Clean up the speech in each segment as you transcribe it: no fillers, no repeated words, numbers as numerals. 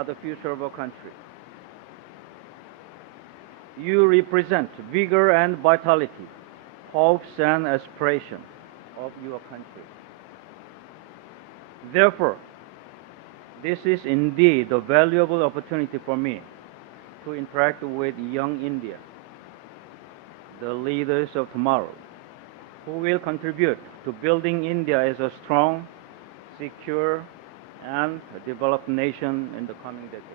are the future of our country. You represent vigor and vitality, hopes and aspirations of your country. Therefore, this is indeed a valuable opportunity for me to interact with young India, the leaders of tomorrow, who will contribute to building India as a strong, secure, and developed nation in the coming decades.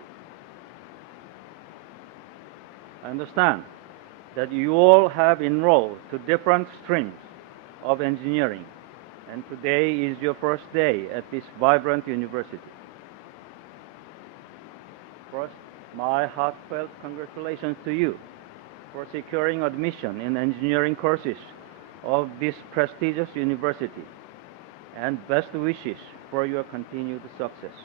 I understand that you all have enrolled to different streams of engineering, and today is your first day at this vibrant university. First, my heartfelt congratulations to you for securing admission in engineering courses of this prestigious university, and best wishes for your continued success.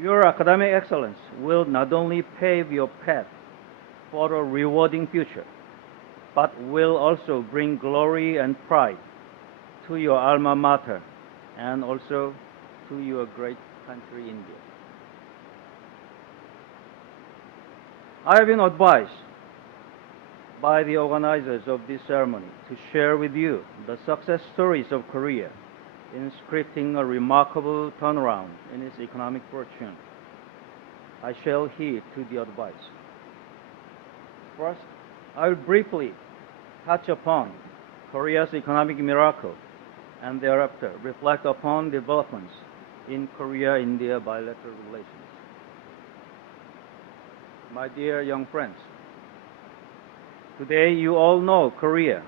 Your academic excellence will not only pave your path for a rewarding future, but will also bring glory and pride to your alma mater and also to your great country, India. I have been advised by the organizers of this ceremony to share with you the success stories of Korea in scripting a remarkable turnaround in its economic fortune. I shall heed to the advice. First, I will briefly touch upon Korea's economic miracle and thereafter reflect upon developments in Korea-India bilateral relations. My dear young friends, today you all know Korea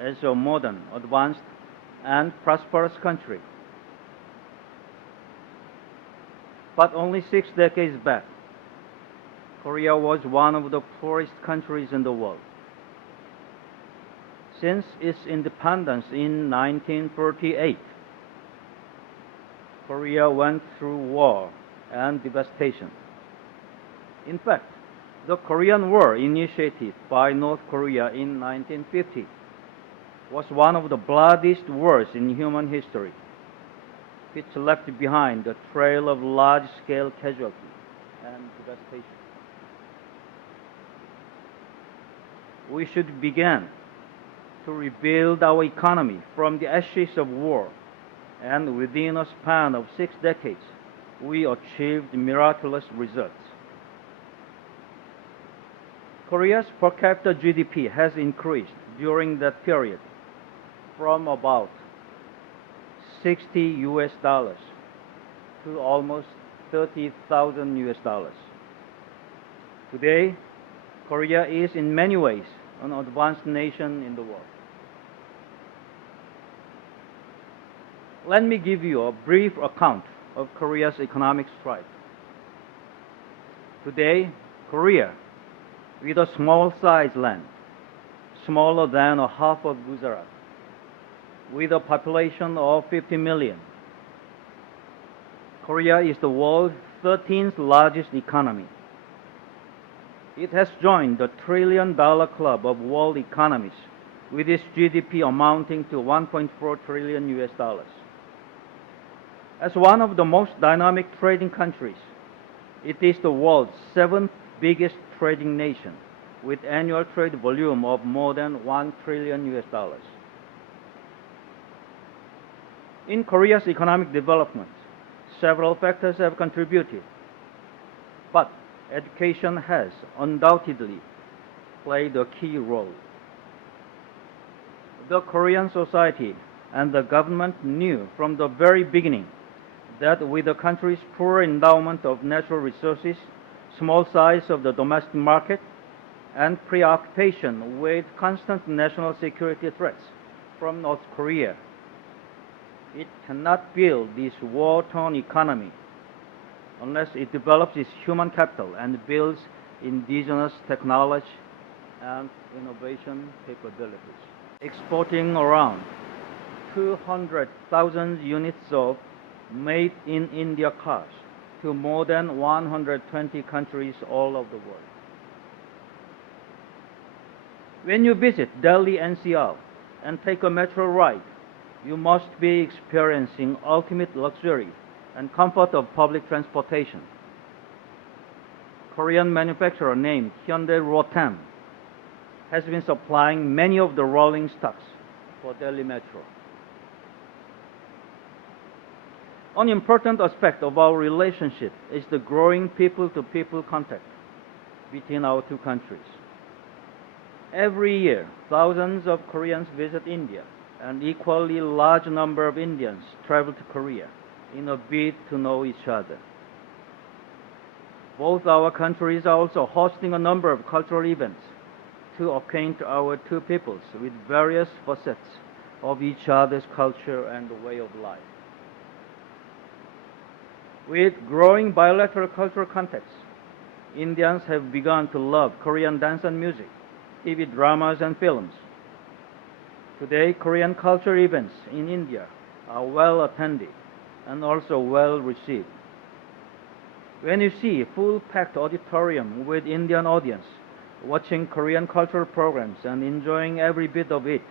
as a modern, advanced, and prosperous country. But only 6 decades back, Korea was one of the poorest countries in the world. Since its independence in 1948, Korea went through war and devastation. In fact, the Korean War initiated by North Korea in 1950 was one of the bloodiest wars in human history, which left behind a trail of large-scale casualty and devastation. We should begin to rebuild our economy from the ashes of war, and within a span of 6 decades, we achieved miraculous results. Korea's per capita GDP has increased during that period from about $60 to almost 30,000 US dollars. Today, Korea is in many ways an advanced nation in the world. Let me give you a brief account of Korea's economic strides. Today, Korea, with a small-sized land, smaller than a half of Gujarat, with a population of 50 million. Korea is the world's 13th largest economy. It has joined the $1 trillion club of world economies, with its GDP amounting to 1.4 trillion US dollars. As one of the most dynamic trading countries, it is the world's 7th biggest trading nation, with annual trade volume of more than 1 trillion US dollars. In Korea's economic development, several factors have contributed, but education has undoubtedly played a key role. The Korean society and the government knew from the very beginning that with the country's poor endowment of natural resources, small size of the domestic market, and preoccupation with constant national security threats from North Korea, it cannot build this war-torn economy unless it develops its human capital and builds indigenous technology and innovation capabilities. Exporting around 200,000 units of made-in-India cars to more than 120 countries all over the world. When you visit Delhi NCR and take a metro ride, you must be experiencing ultimate luxury and comfort of public transportation. Korean manufacturer named Hyundai Rotem has been supplying many of the rolling stocks for Delhi Metro. An important aspect of our relationship is the growing people-to-people contact between our two countries. Every year, thousands of Koreans visit India, and equally large number of Indians travel to Korea in a bid to know each other. Both our countries are also hosting a number of cultural events to acquaint our two peoples with various facets of each other's culture and way of life. With growing bilateral cultural contacts, Indians have begun to love Korean dance and music, TV dramas and films. Today, Korean culture events in India are well attended and also well received. When you see a full-packed auditorium with Indian audience watching Korean cultural programs and enjoying every bit of it,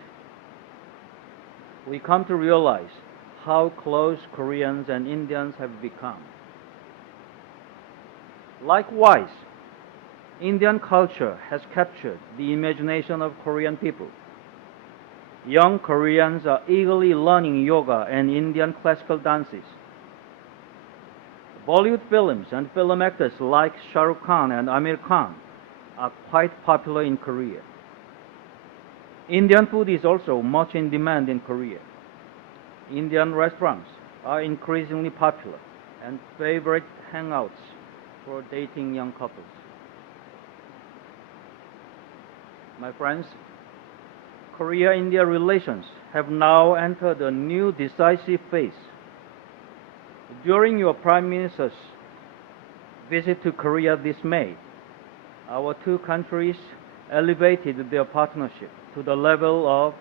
we come to realize how close Koreans and Indians have become. Likewise, Indian culture has captured the imagination of Korean people. Young Koreans are eagerly learning yoga and Indian classical dances. Bollywood films and film actors like Shah Rukh Khan and Amir Khan are quite popular in Korea. Indian food is also much in demand in Korea. Indian restaurants are increasingly popular and favorite hangouts for dating young couples. My friends, Korea-India relations have now entered a new decisive phase. During your Prime Minister's visit to Korea this May, our two countries elevated their partnership to the level of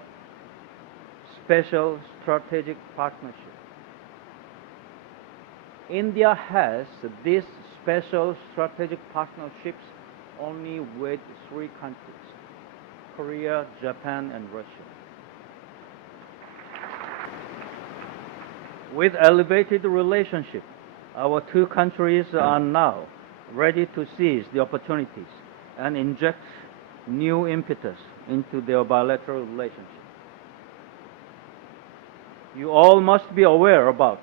special strategic partnership. India has these special strategic partnerships only with three countries: Korea, Japan, and Russia. With elevated relationship, our two countries are now ready to seize the opportunities and inject new impetus into their bilateral relationship. You all must be aware about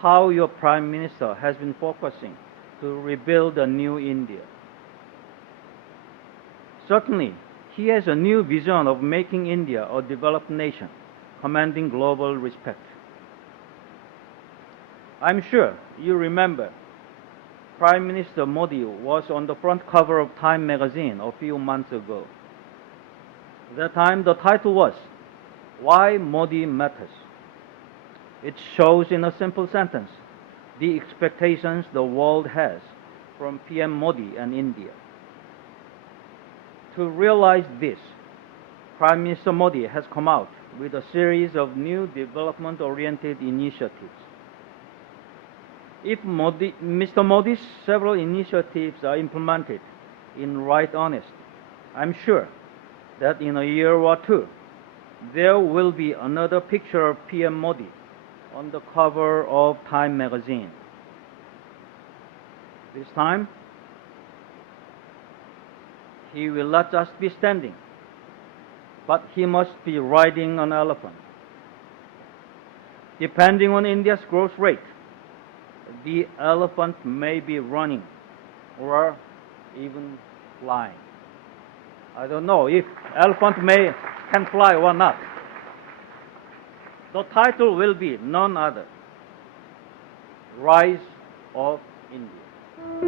how your Prime Minister has been focusing to rebuild a new India. Certainly, he has a new vision of making India a developed nation, commanding global respect. I'm sure you remember Prime Minister Modi was on the front cover of Time magazine a few months ago. That time the title was, "Why Modi Matters." It shows in a simple sentence the expectations the world has from PM Modi and India. To realize this, Prime Minister Modi has come out with a series of new development-oriented initiatives. If Mr. Modi's several initiatives are implemented in right earnest, I'm sure that in a year or two, there will be another picture of PM Modi on the cover of Time magazine. This time, he will not just be standing, but he must be riding an elephant. Depending on India's growth rate, the elephant may be running or even flying. I don't know if elephant can fly or not. The title will be none other, Rise of India.